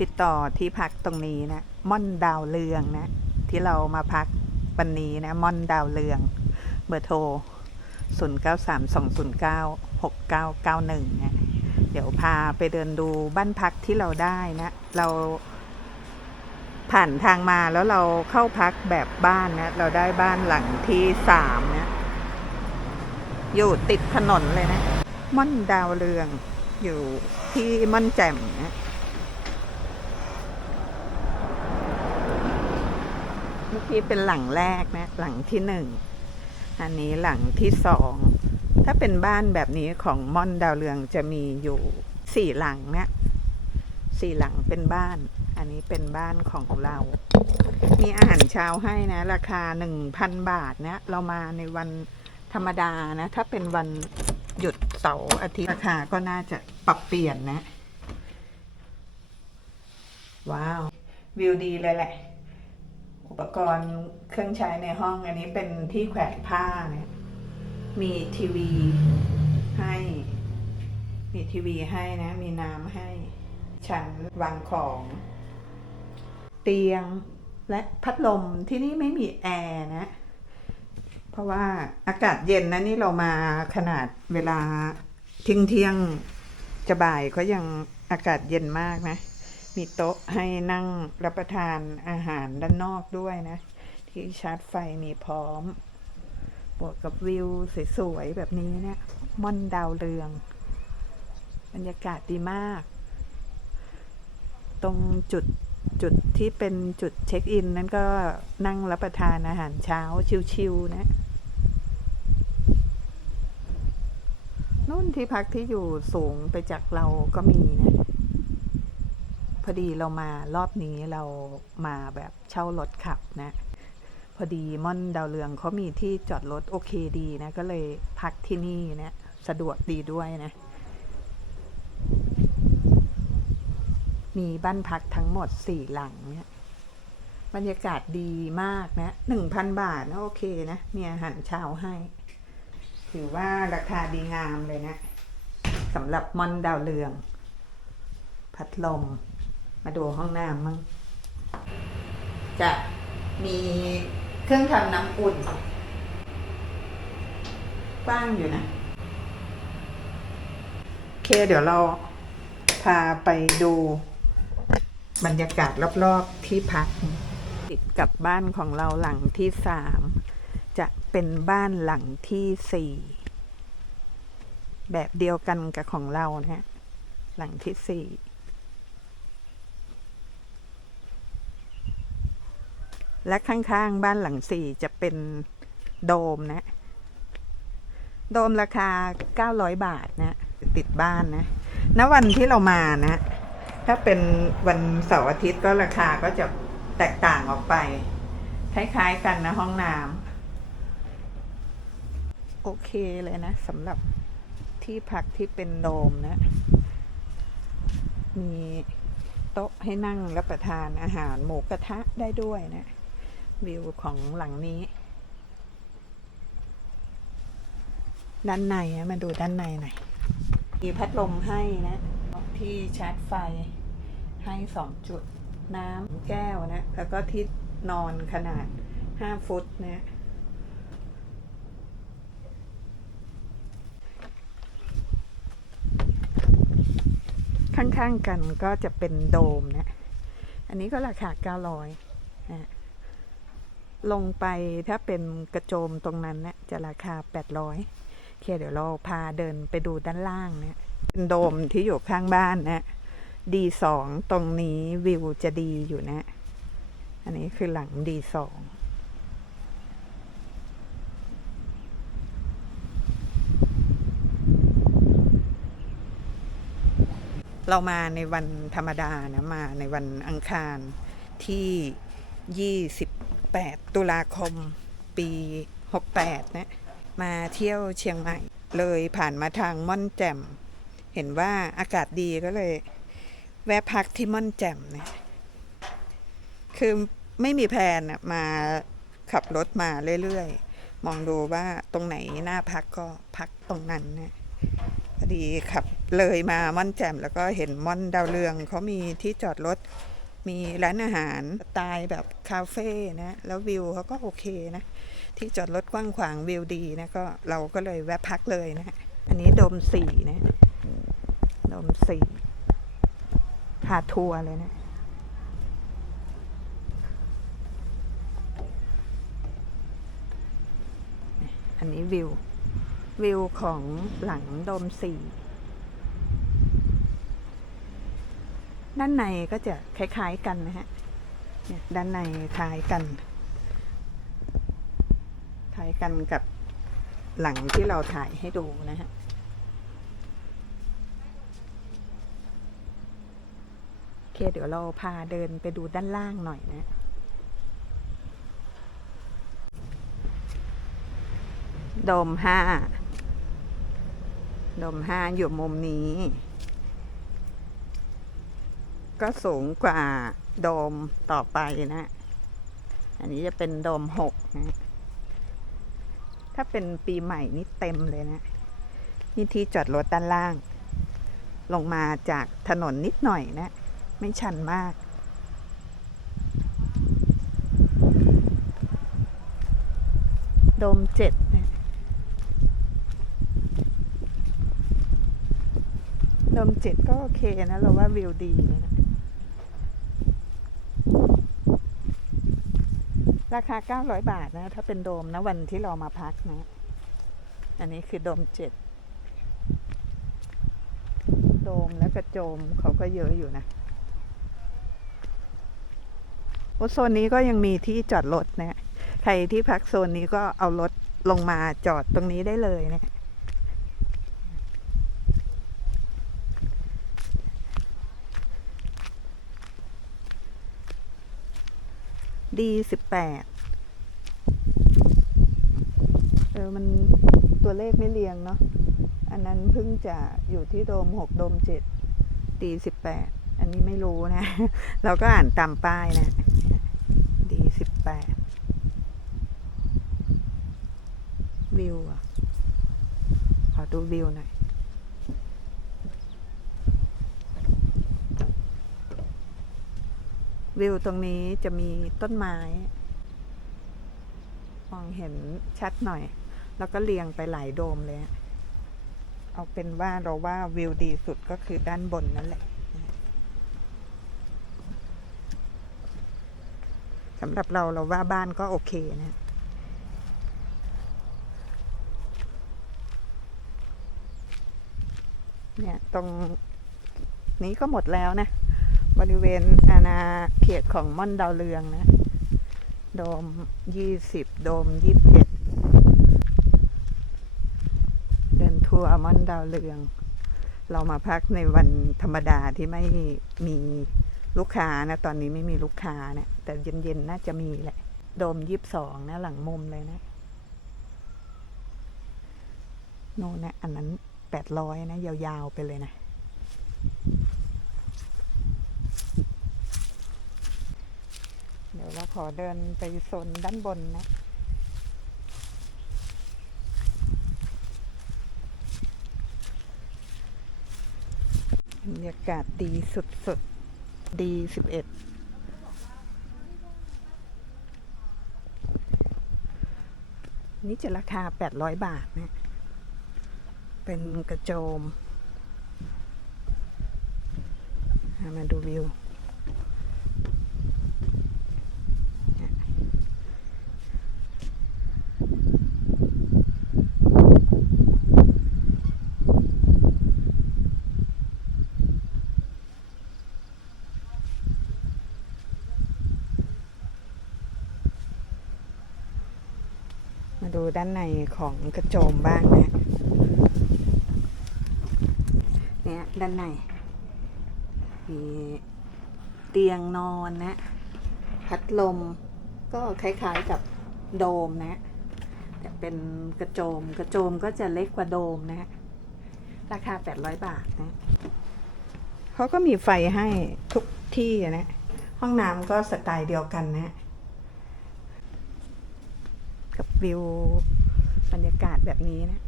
ติดต่อที่พักตรงนี้นะม่อนดาวเรืองนะ ที่เรามาพักวันนี้นะม่อนดาวเรือง เบอร์โทร 0 9 3 2 0 9 6 9 9 1นะเดี๋ยวพาไปเดินดูบ้านพักที่เราได้นะ เราผ่านทางมาแล้วเราเข้าพักแบบบ้านนะ เราได้บ้านหลังที่สามนะอยู่ติดถนนเลยนะม่อนดาวเรืองอยู่ที่ม่อนแจ่มนะ เมื่เป็นหลังแรกนะ หลังที่หนึ่ง อันนี้หลังที่สอง ถ้าเป็นบ้านแบบนี้ของม่อนดาวเรืองจะมีอยู่สี่หลังเนี่ยสี่หลังเป็นบ้าน อันนี้เป็นบ้านของเรา มีอาหารเช้าให้นะ ราคาหนึ่งพันบาทนะ เรามาในวันธรรมดานะ ถ้าเป็นวันหยุดเสาร์อาทิตย์ราคาก็น่าจะปรับเปลี่ยนนะ ว้าว วิวดีเลยแหละ อุปกรณ์เครื่องใช้ในห้อง อันนี้เป็นที่แขวนผ้าเนี่ยมีทีวีให้ มีทีวีให้นะ มีน้ำให้ ชั้นวางของ เตียงและพัดลมที่นี่ไม่มีแอร์นะ เพราะว่าอากาศเย็นนะนี่เรามาขนาดเวลาเที่ยงเที่ยงจะบ่ายก็ยังอากาศเย็นมากนะ มีโต๊ะให้นั่งรับประทานอาหารด้านนอกด้วยนะ ที่ชาร์จไฟมีพร้อม บวกกับวิวสวยๆแบบนี้เนี่ยม่อนดาวเรือง บรรยากาศดีมาก ตรงจุดจุดที่เป็นจุดเช็คอิน นั้นก็นั่งรับประทานอาหารเช้าชิวๆนะนู่นที่พักที่อยู่สูงไปจากเราก็มีนะ พอดีเรามารอบนี้เรามาแบบเช่ารถขับนะ พอดีม่อนดาวเรืองเขามีที่จอดรถโอเคดีนะ ก็เลยพักที่นี่นะสะดวกดีด้วยนะ มีบ้านพักทั้งหมดสี่หลังเนี่ยบรรยากาศดีมากนะหนึ่งพันบาทนะโอเคนะมีอาหารเช้าให้ ถือว่าราคาดีงามเลยนะสำหรับม่อนดาวเรือง พัดลม มาดูห้องน้ำมั่งจะมีเครื่องทำน้ำอุ่นกว้างอยู่นะ โอเคเดี๋ยวเราพาไปดูบรรยากาศรอบๆที่พัก ติดกับบ้านของเราหลังที่สามจะเป็นบ้านหลังที่สี่แบบเดียวกันกับของเรานะฮะหลังที่สี่ และข้างๆบ้านหลังสี่จะเป็นโดมนะ โดมราคา 900 บาทนะติดบ้านนะณวันที่เรามานะ ถ้าเป็นวันเสาร์อาทิตย์ก็ราคาก็จะแตกต่างออกไป คล้ายๆกันนะห้องน้ำโอเคเลยนะสำหรับที่พักที่เป็นโดมนะ มีโต๊ะให้นั่งรับประทานอาหารหมูกระทะได้ด้วยนะ วิวของหลังนี้ ด้านในมาดูด้านในหน่อยมีพัดลมให้นะ ที่ชาร์จไฟให้สองจุดน้ำแก้วนะ แล้วก็ที่นอนขนาดห้าฟุตนะข้างๆกันก็จะเป็นโดมนะ อันนี้ก็ราคา 900นะ ลงไปถ้าเป็นกระโจมตรงนั้นเนี่ยจะราคา 800โอเคเดี๋ยวเราพาเดินไปดูด้านล่างเนี่ยเป็นโดมที่อยู่ข้างบ้านนะดีสองตรงนี้วิวจะดีอยู่นะ อันนี้คือหลังดีสองเรามาในวันธรรมดานะมาในวันอังคารที่ 8 ตุลาคม ปี 68 นะ มาเที่ยวเชียงใหม่ เลยผ่านมาทางม่อนแจ่ม เห็นว่าอากาศดีก็เลย แวะพักที่ม่อนแจ่มนะคือไม่มีแผนนมาขับรถมาเรื่อยๆ มองดูว่าตรงไหนน่าพักก็พักตรงนั้นนะพอดีขับเลยมาม่อนแจ่มแล้วก็เห็นม่อนดาวเรืองเขามีที่จอดรถ มีร้านอาหารสไตล์แบบคาเฟ่นะ แล้ววิวเขาก็โอเคนะ ที่จอดรถกว้างขวางวิวดีนะก็เราก็เลยแวะพักเลยนะ อันนี้โดมสี่นะโดมสี่พาทัวร์เลยนะอันนี้วิว วิวของหลังโดมสี่ ด้านในก็จะคล้ายๆกันนะฮะเนี่ยด้านในคล้ายกันคล้ายกันกับหลังที่เราถ่ายให้ดูนะฮะโอเคเดี๋ยวเราพาเดินไปดูด้านล่างหน่อยนะโดมห้าโดมห้าอยู่มุมนี้ ก็สูงกว่าโดมต่อไปนะ อันนี้จะเป็นโดมหกนะ ถ้าเป็นปีใหม่นี่เต็มเลยนะ นี่ที่จอดรถด้านล่าง ลงมาจากถนนนิดหน่อยนะ ไม่ชันมากโดมเจ็ดนะโดมเจ็ดก็โอเคนะ เราว่าวิวดีเลยนะ ราคา 900 บาทนะ ถ้าเป็นโดมนะ วันที่เรามาพักนะ อันนี้คือโดมเจ็ด โดมและกระโจมเขาก็เยอะอยู่นะโอโซนนี้ก็ยังมีที่จอดรถนะ ใครที่พักโซนนี้ก็เอารถลงมาจอดตรงนี้ได้เลยนะ ดีสิบแปดเออ มันตัวเลขไม่เรียงเนาะ อันนั้นเพิ่งจะอยู่ที่โดมหกโดมเจ็ดดีสิบแปดอันนี้ไม่รู้นะ เราก็อ่านตามป้ายนะดีสิบแปดวิวอะ ขอดูวิวหน่อย วิวตรงนี้จะมีต้นไม้ มองเห็นชัดหน่อย แล้วก็เรียงไปหลายโดมเลย เอาเป็นว่าเราว่าวิวดีสุดก็คือด้านบนนั่นแหละสำหรับเราเราว่าบ้านก็โอเคนะเนี่ย ตรงนี้ก็หมดแล้วนะ บริเวณอาณาเขตของม่อนดาวเรืองนะ โดมยี่สิบโดมยี่สิบเอ็ดเดินทัวร์ม่อนดาวเรือง เรามาพักในวันธรรมดาที่ไม่มีลูกค้านะ ตอนนี้ไม่มีลูกค้านะแต่เย็นๆน่าจะมีแหละ โดมยี่สิบสองนะ หลังมุมเลยนะโน่นนะอันนั้นแปดร้อยนะ ยาวๆไปเลยนะ ดี๋ยวเราขอเดินไปโซนด้านบนนะบรรยากาศดีสุดๆ ดีสิบเอ็ดนี่จะราคาแปดร้อยบาทนะ เป็นกระโจม มาดูวิว ด้านในของกระโจมบ้างนะเนี่ยด้านในมีเตียงนอนนะ พัดลมก็คล้ายๆกับโดมนะแต่เป็นกระโจมกระโจมก็จะเล็กกว่าโดมนะ ราคา 800 บาทนะเขาก็มีไฟให้ทุกที่นะ ห้องน้ำก็สไตล์เดียวกันนะ กับ วิวบรรยากาศแบบนี้นะ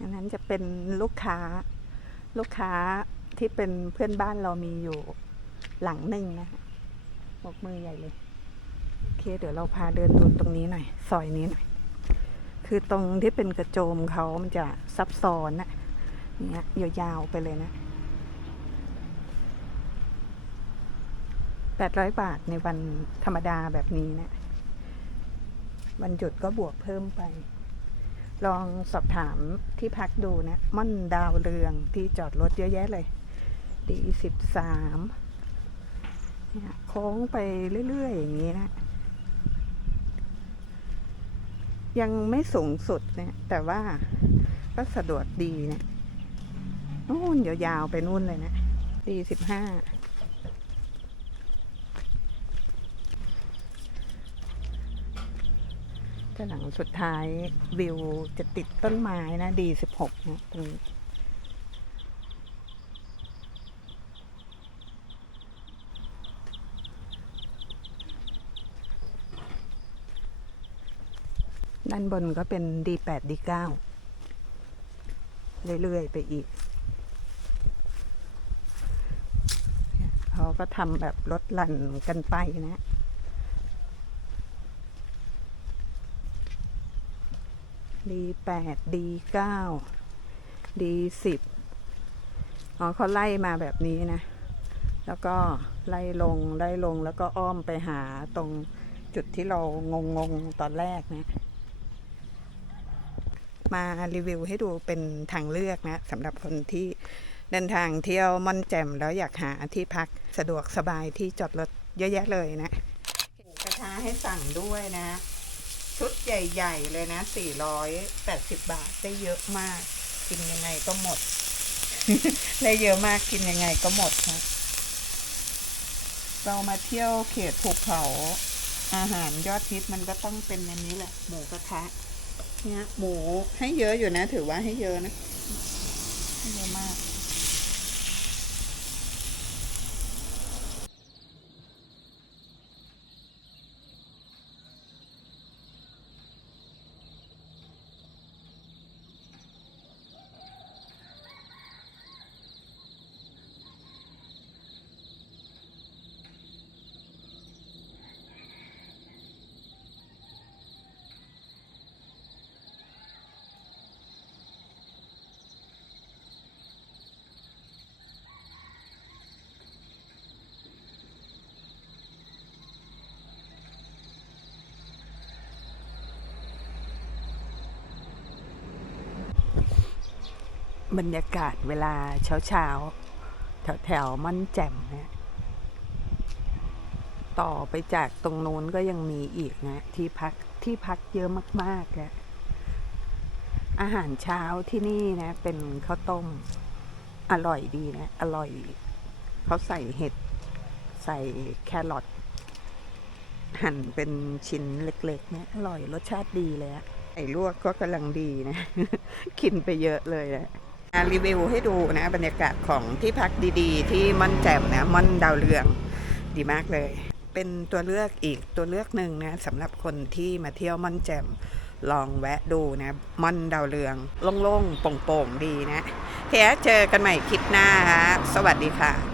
อันนั้นจะเป็นลูกค้าลูกค้าที่เป็นเพื่อนบ้านเรามีอยู่หลังหนึ่งนะบกมือใหญ่เลย โอเค เดี๋ยวเราพาเดินดูตรงนี้หน่อย ซอยนี้หน่อย คือตรงที่เป็นกระโจมเขามันจะซับซ้อนนะเนี่ยยาวๆไปเลยนะ แปดร้อยบาทในวันธรรมดาแบบนี้นะ วันหยุดก็บวกเพิ่มไป ลองสอบถามที่พักดูนะ ม่อนดาวเรืองที่จอดรถเยอะแยะเลย ดีสิบสามนี่ยโค้งไปเรื่อย ๆ อย่างนี้นะ ยังไม่สูงสุดเนี่ย แต่ว่าก็สะดวกดีนะนู่นยาวๆไปนู่นเลยนะ ดีสิบห้า ก็หลังสุดท้ายวิวจะติดต้นไม้นะดีสิบหกนะตรงนี้ด้านบนก็เป็นดีแปดดีเก้าเรื่อย ๆ ไปอีกเนี่ยเขาก็ทำแบบลดหลั่นกันไปนะ ดีแปดดีเก้าดีสิบอ๋อเขาไล่มาแบบนี้นะ แล้วก็ไล่ลงไล่ลงแล้วก็อ้อมไปหาตรงจุดที่เรางงงๆตอนแรกนะมารีวิวให้ดูเป็นทางเลือกนะสำหรับคนที่เดินทางเที่ยวม่อนแจ่มแล้วอยากหาที่พักสะดวกสบายที่จอดรถเยอะแยะเลยนะหมูกระทะให้สั่งด้วยนะ ชุดใหญ่ ๆ เลยนะ 480 บาทได้เยอะมาก กินยังไงก็หมด ได้เยอะมากกินยังไงก็หมดครับเรามาเที่ยวเขตภูเขาอาหารยอดฮิตมันก็ต้องเป็นอันนี้แหละ หมูกระทะ เนี่ยหมูให้เยอะอยู่นะ ถือว่าให้เยอะนะ ให้เยอะมาก บรรยากาศเวลาเช้าเช้าแถวแถวๆม่นแจ่มเนี่ยต่อไปจากตรงนู้นก็ยังมีอีกนะ ที่พักที่พักเยอะมากๆนะอาหารเช้าที่นี่นะ เป็นข้าวต้ม อร่อยดีนะ อร่อย เขาใส่เห็ด ใส่แครอทหั่นเป็นชิ้นเล็กๆเนี่ยอร่อยรสชาติดีเลยอะไอ้ลวกก็กำลังดีนะ กินไปเยอะเลยนะ รีวิวให้ดูนะบรรยากาศของที่พักดีๆ ที่ม่อนแจ่มนะม่อนดาวเรืองดีมากเลย เป็นตัวเลือกอีกตัวเลือกหนึ่งนะสำหรับคนที่มาเที่ยวม่อนแจ่มลองแวะดูนะม่อนดาวเรืองโล่งๆโป่งๆดีนะแค่เจอกันใหม่คลิปหน้าฮะสวัสดีค่ะ